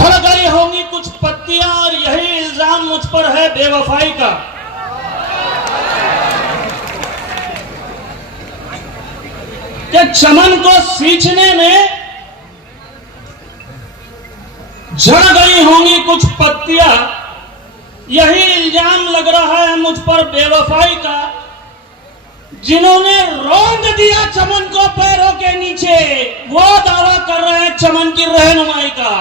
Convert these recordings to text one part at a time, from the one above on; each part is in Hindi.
झड़ गई होंगी कुछ पत्तियां और यही इल्जाम मुझ पर है बेवफाई का। कि चमन को सींचने में झड़ गई होंगी कुछ पत्तियां, यही इल्जाम लग रहा है मुझ पर बेवफाई का। जिन्होंने रौंद दिया चमन को पैरों के नीचे, वो दावा कर रहे हैं चमन की रहनुमाई का।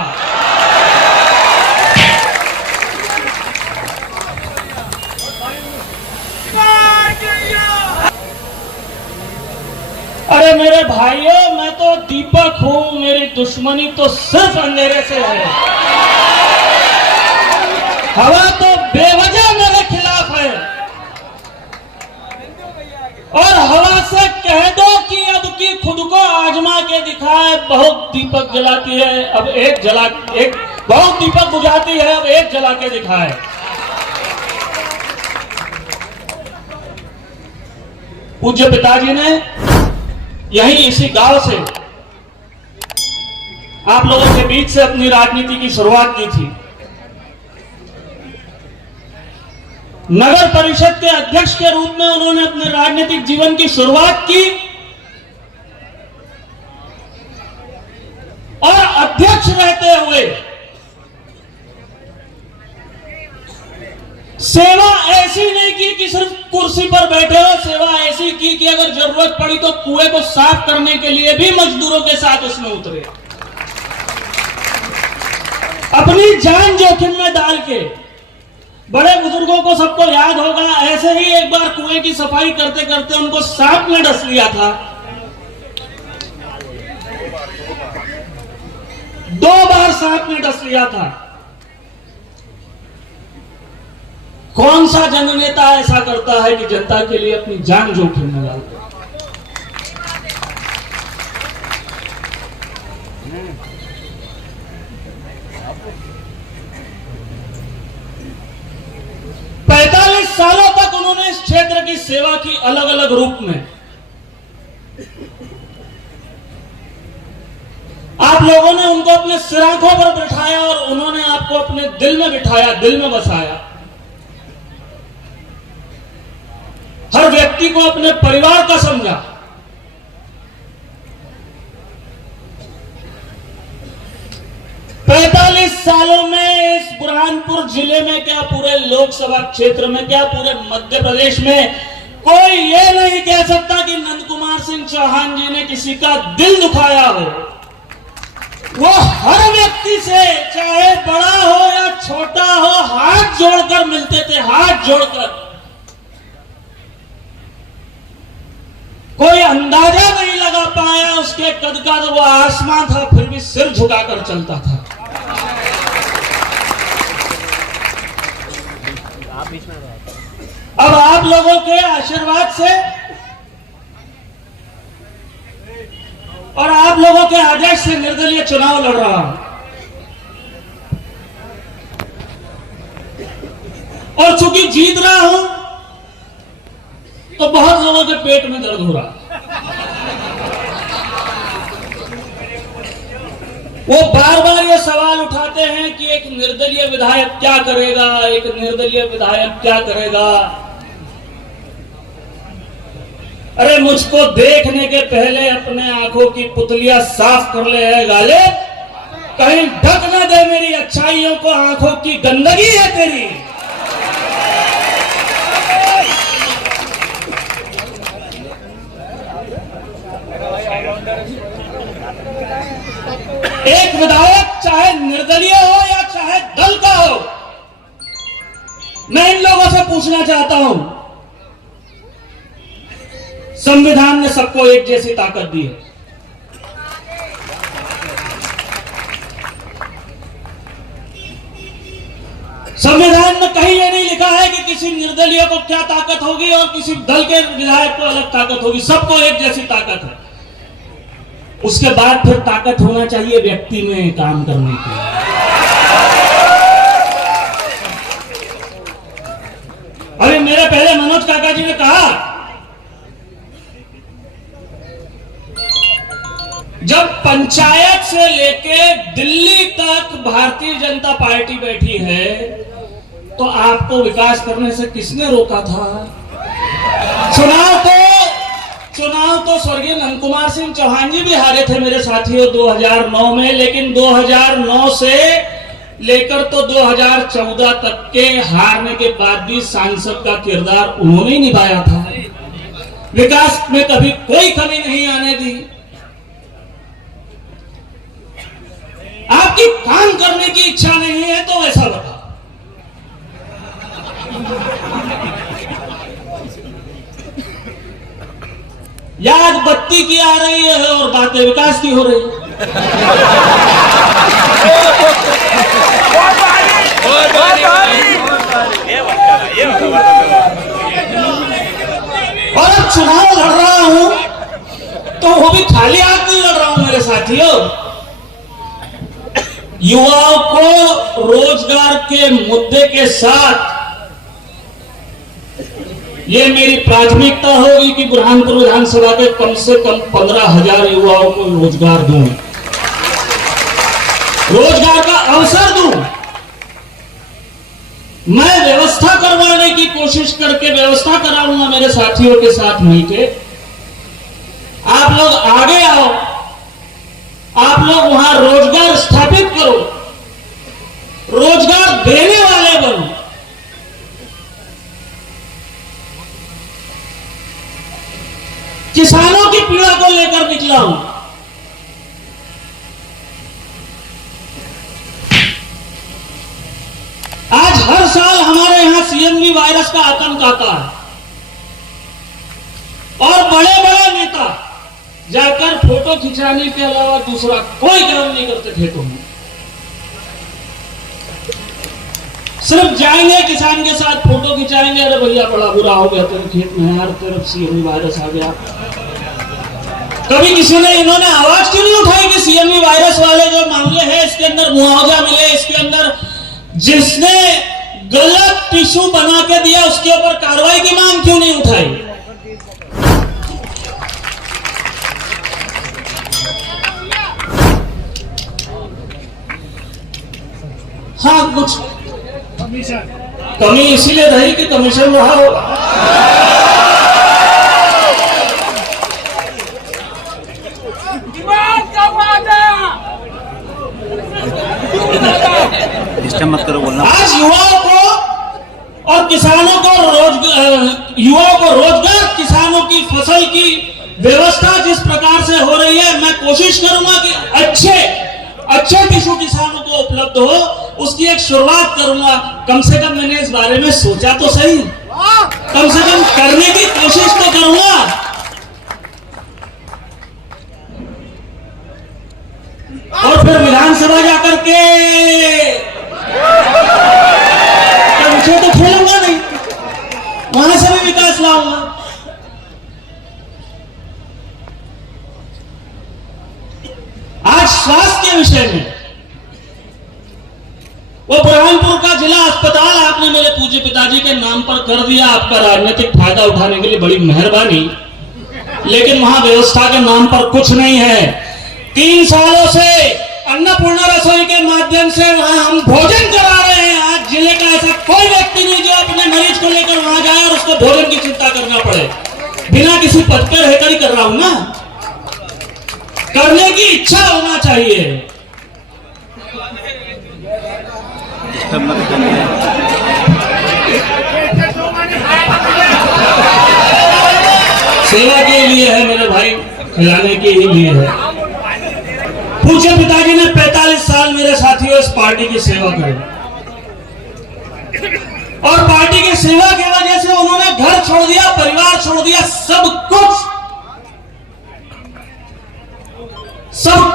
अरे मेरे भाइयों, मैं तो दीपक हूं, मेरी दुश्मनी तो सिर्फ अंधेरे से है। हवा तो बेवजह मेरे खिलाफ है, और हवा से कह दो कि अब की खुद को आजमा के दिखाए। बहुत दीपक जलाती है, अब एक बहुत दीपक बुझाती है, अब एक जला के दिखाए। पूज्य पिताजी ने यही इसी गांव से आप लोगों के बीच से अपनी राजनीति की शुरुआत की थी। नगर परिषद के अध्यक्ष के रूप में उन्होंने अपने राजनीतिक जीवन की शुरुआत की, और अध्यक्ष रहते हुए सेवा ऐसी नहीं की कि सिर्फ कुर्सी पर बैठे हो। सेवा ऐसी की कि अगर जरूरत पड़ी तो कुएं को साफ करने के लिए भी मजदूरों के साथ उसमें उतरे, अपनी जान जोखिम में डाल के। बड़े बुजुर्गों को सबको याद होगा, ऐसे ही एक बार कुएं की सफाई करते करते उनको सांप ने डस लिया था। 2 बार सांप ने डस लिया था। कौन सा जननेता ऐसा करता है कि जनता के लिए अपनी जान जोखिम में डालता है? सालों तक उन्होंने इस क्षेत्र की सेवा की, अलग अलग रूप में। आप लोगों ने उनको अपने सिरांखों पर बिठाया और उन्होंने आपको अपने दिल में बिठाया, दिल में बसाया। हर व्यक्ति को अपने परिवार का समझा। सालों में इस बुरहानपुर जिले में, क्या पूरे लोकसभा क्षेत्र में, क्या पूरे मध्य प्रदेश में कोई ये नहीं कह सकता कि नंद कुमार सिंह चौहान जी ने किसी का दिल दुखाया हो। वो हर व्यक्ति से, चाहे बड़ा हो या छोटा हो, हाथ जोड़कर मिलते थे, हाथ जोड़कर। कोई अंदाजा नहीं लगा पाया उसके कद का, तो वो आसमां था, फिर भी सिर झुकाकर चलता था। अब आप लोगों के आशीर्वाद से और आप लोगों के आदेश से निर्दलीय चुनाव लड़ रहा हूं, और चूंकि जीत रहा हूं तो बहुत लोगों के पेट में दर्द हो रहा। वो बार बार ये सवाल उठाते हैं कि एक निर्दलीय विधायक क्या करेगा, एक निर्दलीय विधायक क्या करेगा। अरे मुझको देखने के पहले अपने आंखों की पुतलियां साफ कर ले है गालिब, कहीं ढक न दे मेरी अच्छाइयों को, आंखों की गंदगी है तेरी। एक विधायक चाहे निर्दलीय हो या चाहे दल का हो, मैं इन लोगों से पूछना चाहता हूं, संविधान ने सबको एक जैसी ताकत दी है। संविधान में कहीं ये नहीं लिखा है कि किसी निर्दलीय को क्या ताकत होगी और किसी दल के विधायक को अलग ताकत होगी। सबको एक जैसी ताकत है। उसके बाद फिर ताकत होना चाहिए व्यक्ति में काम करने की। अभी मेरे पहले मनोज काका जी ने कहा जब पंचायत से लेके दिल्ली तक भारतीय जनता पार्टी बैठी है, तो आपको विकास करने से किसने रोका था? चुनाव तो स्वर्गीय नंद कुमार सिंह चौहान जी भी हारे थे मेरे साथियों 2009 में, लेकिन 2009 से लेकर तो 2014 तक के हारने के बाद भी सांसद का किरदार उन्होंने ही निभाया था। विकास में कभी कोई कमी नहीं आने दी। आपकी काम करने की इच्छा नहीं है तो ऐसा बताओ। याद बत्ती की आ रही है और बातें विकास की हो रही है। और अब चुनाव लड़ रहा हूं तो वो भी खाली हाथ नहीं लड़ रहा हूं मेरे साथियों। युवाओं को रोजगार के मुद्दे के साथ ये मेरी प्राथमिकता होगी कि बुरहानपुर विधानसभा के कम से कम 15,000 युवाओं को रोजगार दूं, रोजगार का अवसर दूं। मैं व्यवस्था करवाने की कोशिश करके व्यवस्था कराऊंगा मेरे साथियों के साथ मिलके। आप लोग आगे आओ, आप लोग वहां रोजगार स्थापित करो, रोजगार देने वाले बनो। किसानों की पीड़ा को लेकर निकला हूं। आज हर साल हमारे यहां सीएमवी वायरस का आतंक आता है और बड़े बड़े नेता जाकर फोटो खिंचाने के अलावा दूसरा कोई काम नहीं करते खेतों में। सिर्फ जाएंगे किसान के साथ फोटो खिंचाएंगे, अरे भैया बड़ा बुरा हो गया तेरे खेत में यार, तेरे सीएमवी वायरस आ गया। कभी किसी ने इन्होंने आवाज क्यों नहीं उठाई कि सीएमवी वायरस वाले जो मामले हैं इसके अंदर मुआवजा मिले, इसके अंदर जिसने गलत टिश्यू बना के दिया उसके ऊपर कार्रवाई की मांग क्यों नहीं उठाई? हाँ, कुछ कमी इसीलिए रही कि कमीशन रहा हो। मत करो बोलना। आज युवाओं को और किसानों को रोजगार, किसानों की फसल की व्यवस्था जिस प्रकार से हो रही है, मैं कोशिश करूंगा कि अच्छे टिश्यू किसानों को उपलब्ध हो, उसकी एक शुरुआत करूंगा। कम से कम मैंने इस बारे में सोचा तो सही, कम से कम करने की कोशिश तो करूंगा। और फिर विधानसभा जाकर के मुझे तो खेलूंगा नहीं, वहां से भी विकास लाऊंगा। आज स्वास्थ्य के विषय में वो बुरहानपुर का जिला अस्पताल आपने मेरे पूज्य पिताजी के नाम पर कर दिया, आपका राजनीतिक फायदा उठाने के लिए बड़ी मेहरबानी, लेकिन वहां व्यवस्था के नाम पर कुछ नहीं है। 3 सालों से अन्नपूर्णा रसोई के माध्यम से वहां हम भोजन करा रहे हैं। आज जिले का ऐसा कोई व्यक्ति नहीं जो अपने मरीज को लेकर वहां जाए और उसको भोजन की चिंता करना पड़े। बिना किसी पद पर रहकर ही कर रहा हूं ना, करने की इच्छा होना चाहिए। सेवा के लिए है मेरे भाई, खिलाने के ही लिए है। पूज्य पिताजी ने 45 साल मेरे साथियों इस पार्टी की सेवा करी और पार्टी की सेवा की वजह से उन्होंने घर छोड़ दिया, परिवार छोड़ दिया, सब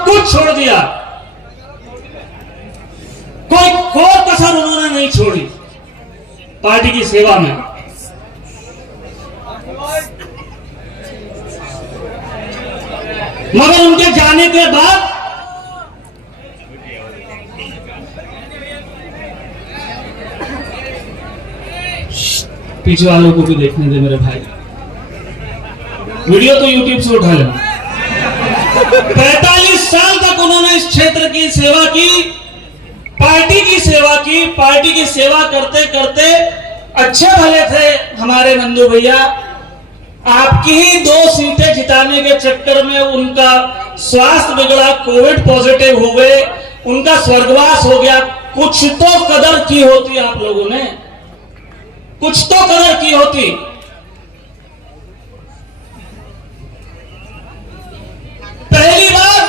कुछ छोड़ दिया। कोई कसर उन्होंने नहीं छोड़ी पार्टी की सेवा में। मगर उनके जाने के बाद पीछे वालों को भी देखने दे मेरे भाई, वीडियो तो YouTube से उठा लेना। 45 साल तक उन्होंने इस क्षेत्र की सेवा की, पार्टी की सेवा की। पार्टी की सेवा करते करते अच्छे भले थे हमारे नंदू भैया। आपकी ही 2 सीटें जिताने के चक्कर में उनका स्वास्थ्य बिगड़ा, कोविड पॉजिटिव हुए, उनका स्वर्गवास हो गया। कुछ तो कदर की होती आप लोगों ने, कुछ तो कदर की होती। पहली बार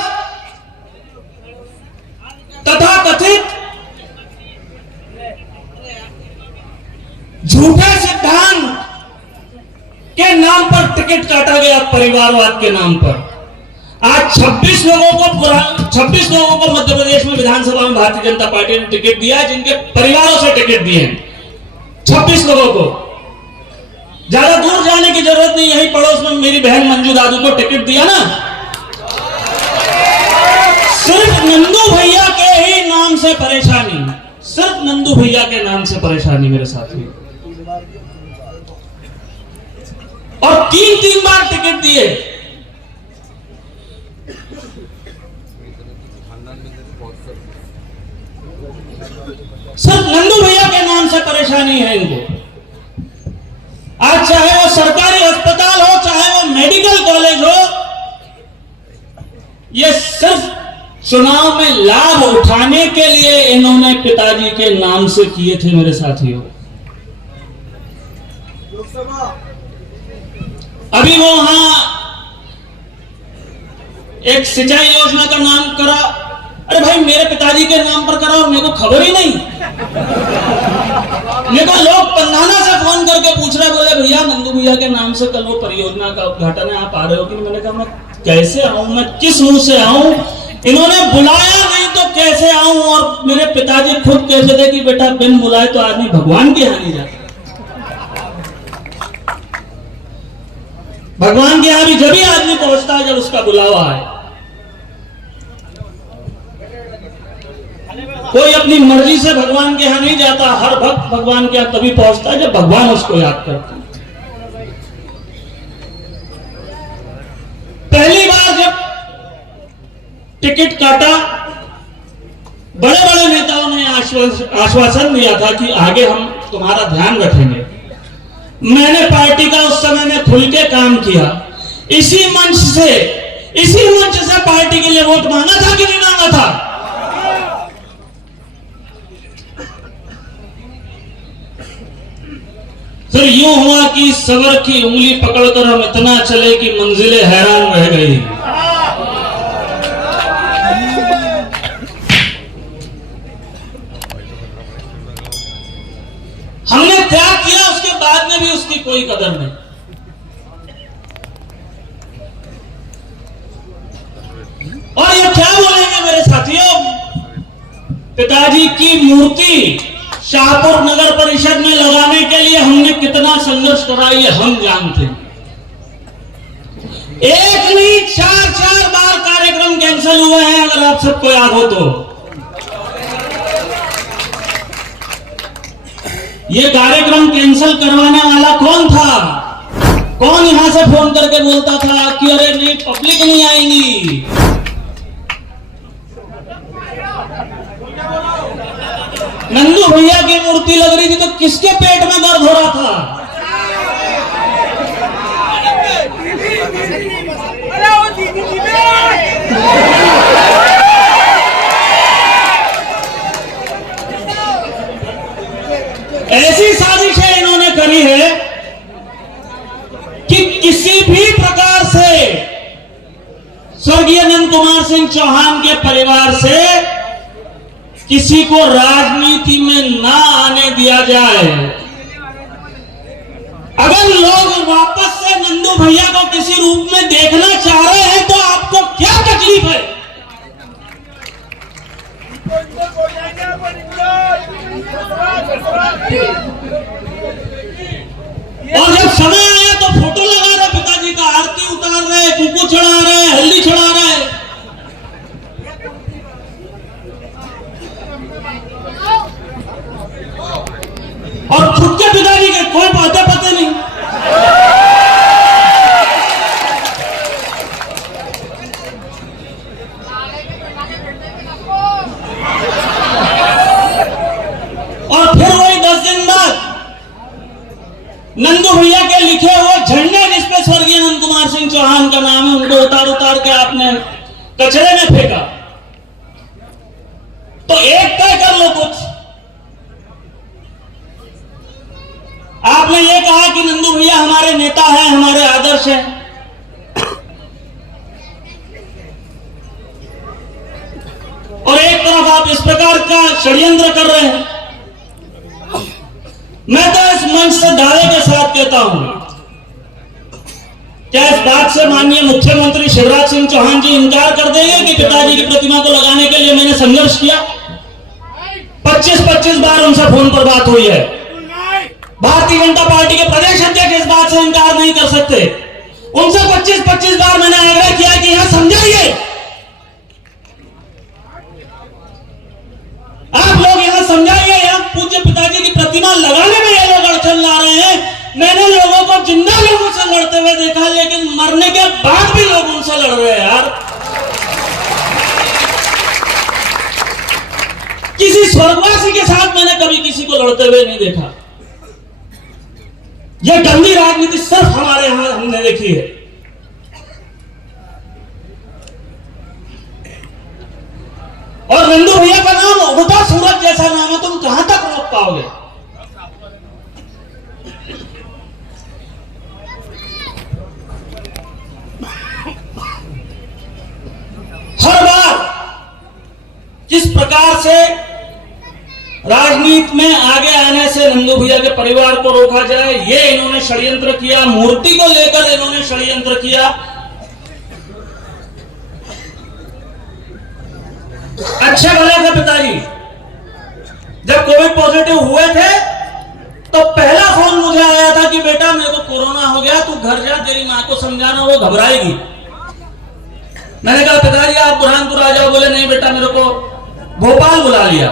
तथाकथित झूठे सिद्धांत के नाम पर टिकट काटा गया, परिवारवाद के नाम पर। आज 26 लोगों को मध्य प्रदेश में विधानसभा में भारतीय जनता पार्टी ने टिकट दिया है, जिनके परिवारों से टिकट दिए हैं 26 लोगों को। ज्यादा दूर जाने की जरूरत नहीं, यही पड़ोस में मेरी बहन मंजू दादू को टिकट दिया ना। सिर्फ नंदू भैया के ही नाम से परेशानी, सिर्फ नंदू भैया के नाम से परेशानी मेरे साथी। और 3 बार टिकट दिए। सिर्फ नंदू भैया के नाम से परेशानी है इनको। आज चाहे वो सरकारी अस्पताल हो, चाहे वो मेडिकल कॉलेज हो, ये सिर्फ चुनाव में लाभ उठाने के लिए इन्होंने पिताजी के नाम से किए थे मेरे साथियों। अभी वो वहां एक सिंचाई योजना का नाम करा। अरे भाई, मेरे पिताजी के नाम पर करा और मेरे को खबर ही नहीं। मेरे को लोग पंधाना से फोन करके पूछ रहे, बोले भैया नंदू भैया के नाम से कल वो परियोजना का उद्घाटन है, आप आ रहे हो कि नहीं? मैंने कहा मैं कैसे आऊं, मैं किस मुंह से आऊं? इन्होंने बुलाया नहीं तो कैसे आऊं? और मेरे पिताजी खुद कहते थे कि बेटा बिन बुलाए तो आदमी भगवान के यहां नहीं जाता। भगवान के यहां भी जब ही आदमी पहुंचता है जब उसका बुलावा है। कोई अपनी मर्जी से भगवान के यहां नहीं जाता। हर भक्त भगवान के यहां तभी पहुंचता है जब भगवान उसको याद करता है। पहली बार जब टिकट काटा, बड़े बड़े नेताओं ने आश्वासन दिया था कि आगे हम तुम्हारा ध्यान रखेंगे। मैंने पार्टी का उस समय में खुल के काम किया। इसी मंच से पार्टी के लिए वोट मांगा था कि नहीं मांगा था? फिर यूं हुआ कि सबर की उंगली पकड़कर हम इतना चले कि मंजिलें हैरान रह गई। हमने त्याग किया, उसके बाद में भी उसकी कोई कदर नहीं। और ये क्या बोलेंगे मेरे साथियों? पिताजी की मूर्ति शाहपुर नगर परिषद में लगाने के लिए हमने कितना संघर्ष करा ये हम जानते हैं। एक नहीं 4 बार कार्यक्रम कैंसिल हुए हैं, अगर आप सबको याद हो तो। ये कार्यक्रम कैंसिल करवाने वाला कौन था? कौन यहां से फोन करके बोलता था कि अरे नहीं पब्लिक नहीं आएंगी? नंदू भैया की मूर्ति लग रही थी तो किसके पेट में दर्द हो रहा था? ऐसी साजिशें इन्होंने करी है कि किसी भी प्रकार से स्वर्गीय नंद कुमार सिंह चौहान के परिवार से किसी को राजनीति में ना आने दिया जाए। अगर लोग वापस से नंदू भैया को किसी रूप में देखना चाह रहे हैं तो आपको क्या तकलीफ है? और जब समय आया तो फोटो लगा रहे पिताजी का, आरती उतार रहे, कुकू चढ़ा रहे, हल्दी चढ़ा रहे। और खुद के पिताजी के कोई पते नहीं। चौहान का नाम है, उनको उतार उतार के आपने कचरे में फेंका। तो एक तय कर लो कुछ। आपने ये कहा कि नंदू भैया हमारे नेता हैं, हमारे आदर्श हैं, और एक तरफ आप इस प्रकार का षड्यंत्र कर रहे हैं। मैं तो इस मंच से दावे के साथ कहता हूं, क्या इस बात से माननीय मुख्यमंत्री शिवराज सिंह चौहान जी इनकार कर देंगे कि पिताजी की प्रतिमा को लगाने के लिए मैंने संघर्ष किया? 25-25 बार उनसे फोन पर बात हुई है। भारतीय जनता पार्टी के प्रदेश अध्यक्ष इस बात से इनकार नहीं कर सकते। उनसे 25-25 बार मैंने आग्रह किया कि यहां समझाइए, आप लोग यहां समझाइए, यहां पूज्य पिताजी की प्रतिमा लगाने में ये लोग अड़चन ला रहे हैं। मैंने लोगों को जिंदा लोगों से लड़ते हुए देखा, लेकिन मरने के बाद भी लोग उनसे लड़ रहे हैं। यार, किसी स्वर्गवासी के साथ मैंने कभी किसी को लड़ते हुए नहीं देखा। यह गंदी राजनीति सिर्फ हमारे यहां हमने देखी है। और नंदू भैया का नाम उगता सूरज जैसा नाम है, तुम कहां तक रोक पाओगे? हर बार किस प्रकार से राजनीति में आगे आने से नंदू भैया के परिवार को रोका जाए, ये इन्होंने षड्यंत्र किया। मूर्ति को लेकर इन्होंने षड्यंत्र किया। अच्छे भले थे पिताजी, जब कोविड पॉजिटिव हुए थे तो पहला फोन मुझे आया था कि बेटा मेरे को कोरोना हो गया, तू घर जा, तेरी मां को समझाना, वो घबराएगी। मैंने कहा पिताजी आप बुरहानपुर आ जाओ। बोले नहीं बेटा, मेरे को भोपाल बुला लिया।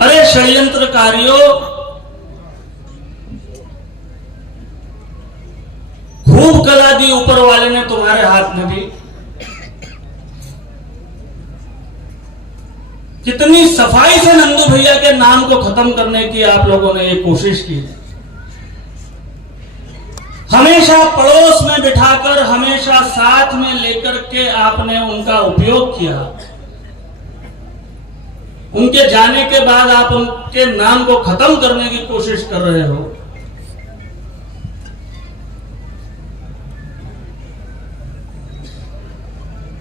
अरे षड्यंत्रकारियों, खूब कला दी ऊपर वाले ने तुम्हारे हाथ में भी। कितनी सफाई से नंदू भैया के नाम को खत्म करने की आप लोगों ने ये कोशिश की। हमेशा पड़ोस में बिठाकर, हमेशा साथ में लेकर के आपने उनका उपयोग किया। उनके जाने के बाद आप उनके नाम को खत्म करने की कोशिश कर रहे हो।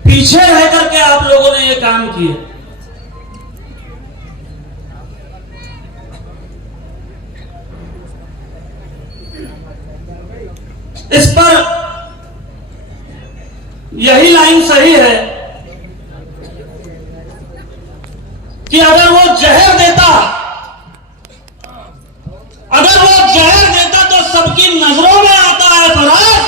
पीछे रह करके आप लोगों ने ये काम किए। इस पर यही लाइन सही है कि अगर वो जहर देता तो सबकी नजरों में आता है फराज।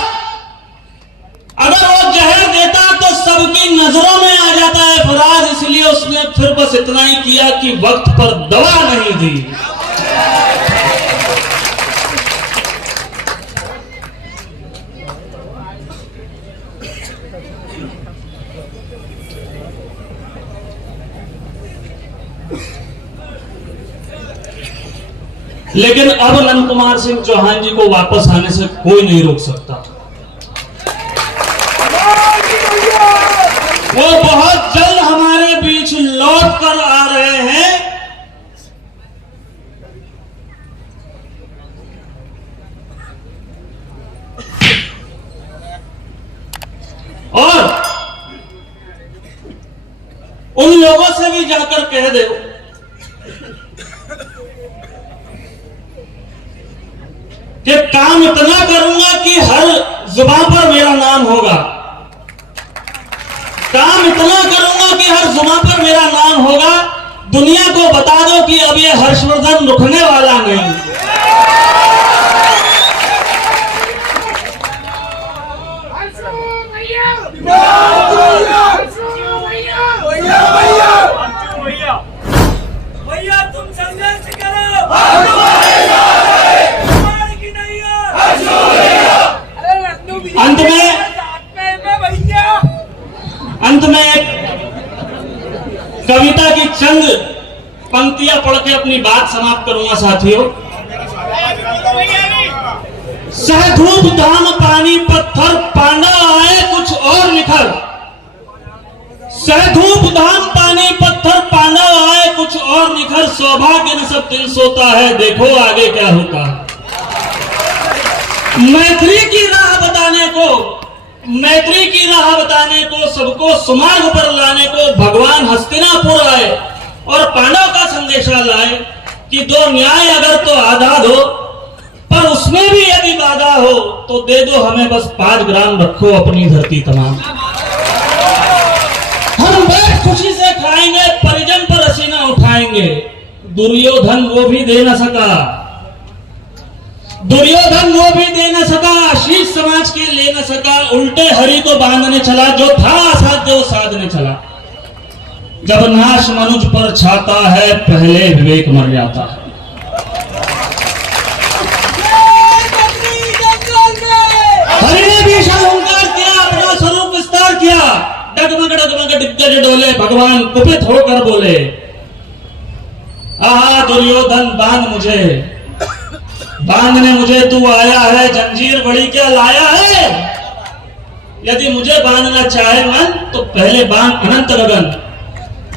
अगर वो जहर देता तो सबकी नजरों में आ जाता है फराज। इसलिए उसने फिर बस इतना ही किया कि वक्त पर दवा नहीं दी। लेकिन अब नंद कुमार सिंह चौहान जी को वापस आने से कोई नहीं रोक सकता। वो बहुत जल्द हमारे बीच लौट कर आ रहे हैं। और उन लोगों से भी जाकर कह दो कि काम इतना करूंगा कि हर जुबान पर मेरा नाम होगा। काम इतना करूंगा कि हर जुबान पर मेरा नाम होगा। दुनिया को बता दो कि अब ये हर्षवर्धन रुकने वाला नहीं। भैया तुम संघर्ष करो। अंत में एक कविता की चंद पंक्तियां पढ़ के अपनी बात समाप्त करूंगा साथियों। सहधूप धाम पानी पत्थर पांडव आए कुछ और निखर। सहधूप धाम पानी पत्थर पांडव आए कुछ और निखर। सौभाग्य न सब दिल सोता है, देखो आगे क्या होता है। मैत्री की राह बताने को सबको सुमार्ग पर लाने को भगवान हस्तिनापुर आए और पांडव का संदेशा लाए कि दो न्याय अगर तो आधा दो, पर उसमें भी यदि बाधा हो तो दे दो हमें बस 5 ग्राम रखो अपनी धरती तमाम। हम बैठ खुशी से खाएंगे, परिजन पर पसीना उठाएंगे। दुर्योधन वो भी दे न सका, आशीष समाज के ले न सका। उल्टे हरि को बांधने चला, जो था असाध्य वो साधने चला। जब नाश मनुज पर छाता है, पहले विवेक मर जाता है। हरि ने भी शाहूकार किया, अपना स्वरूप विस्तार किया। डगमग दिग्गज डोले, भगवान कुपित होकर बोले, आहा दुर्योधन बांधने मुझे तू आया है। जंजीर बड़ी क्या लाया है? यदि मुझे बांधना चाहे मन तो पहले बांध अनंत गगन।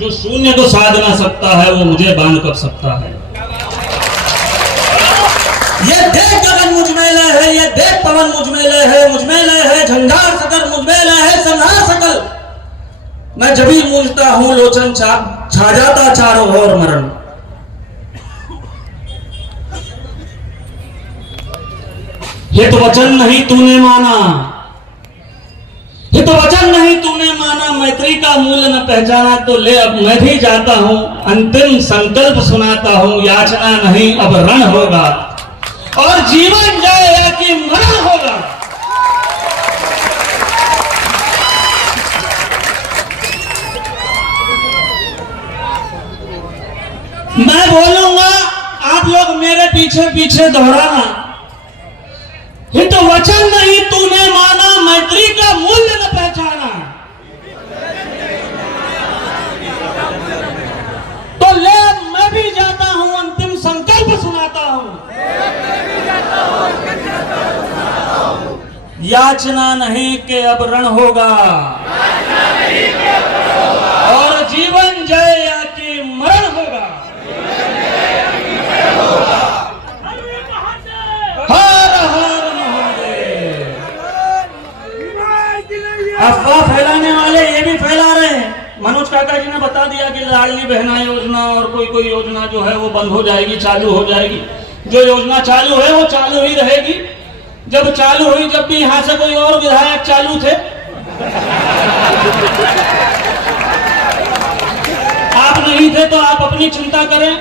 जो शून्य को साध ना सकता है वो मुझे बांध कर सकता है। ये देख गगन मुझ में लय है, ये देख पवन मुझ में लय है। मुझ में लय है झंझार सकल, मुझ में लय है संहार सकल। मैं जब भी मूंझता हूं लोचन छा जाता चारों ओर मरण। ये तो वचन नहीं तूने माना, मैत्री का मूल्य न पहचाना। तो ले अब मैं भी जाता हूं, अंतिम संकल्प सुनाता हूं। याचना नहीं अब रण होगा, और जीवन जाएगा कि मरण होगा। मैं बोलूंगा, आप लोग मेरे पीछे पीछे दोहराना। ये तो वचन नहीं तूने माना, मैत्री का मूल्य न पहचाना। तो ले मैं भी जाता हूं, अंतिम संकल्प सुनाता हूं। याचना नहीं कि अब रण होगा, और जीवन जय या कि मरण होगा। अफवाह फैलाने वाले ये भी फैला रहे हैं। मनोज काका जी ने बता दिया कि लाडली बहना योजना और कोई योजना जो है वो बंद हो जाएगी, चालू हो जाएगी। जो योजना चालू है वो चालू ही रहेगी। जब चालू हुई, जब भी यहां से कोई और विधायक चालू थे, आप नहीं थे तो आप अपनी चिंता करें।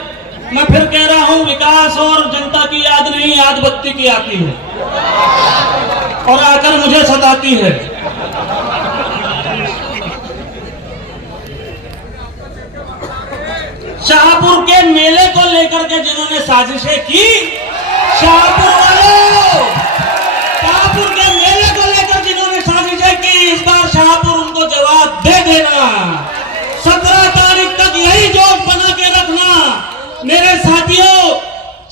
मैं फिर कह रहा हूं, विकास और जनता की याद नहीं, याद बत्ती की आती है और आकर मुझे सताती है। शाहपुर के मेले को लेकर के जिन्होंने साजिशें की, शाहपुर वालों, शाहपुर के मेले को लेकर जिन्होंने साजिशें की, इस बार शाहपुर उनको जवाब दे देना। 17 तारीख तक यही जोश बना के रखना मेरे साथियों।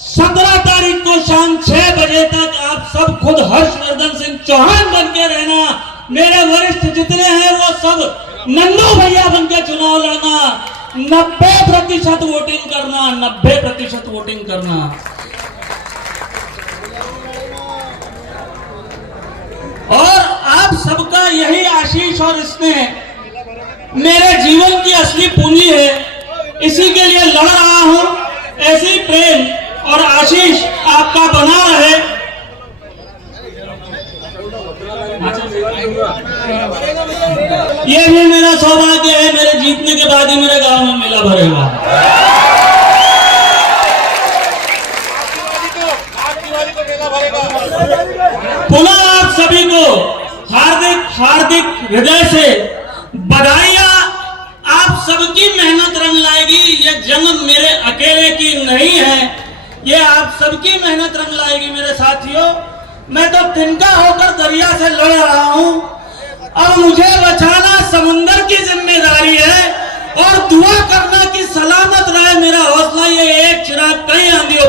17 तारीख को शाम 6 बजे तक आप सब खुद हर्षवर्धन सिंह चौहान बन के रहना। मेरे वरिष्ठ जितने हैं वो सब नन्नू भैया बन के चुनाव लड़ना। 90% वोटिंग करना, 90% वोटिंग करना। और आप सबका यही आशीष और स्नेह मेरे जीवन की असली पूंजी है। इसी के लिए लड़ रहा हूं। ऐसी प्रेम और आशीष आपका बना रहे। ये भी मेरा सौभाग्य है, मेरे जीतने के बाद ही मेरे गांव में मेला भरेगा। पुनः आप सभी को हार्दिक हार्दिक हृदय से बधाइयां। आप सबकी मेहनत रंग लाएगी। ये जंग मेरे अकेले की नहीं है, ये आप सबकी मेहनत रंग लाएगी मेरे साथियों। मैं तो तिनका होकर दरिया से लड़ रहा हूं, अब मुझे बचाना समुंदर की जिम्मेदारी है और दुआ करना कि सलामत रहे मेरा हौसला। ये एक चिराग कई आंधियों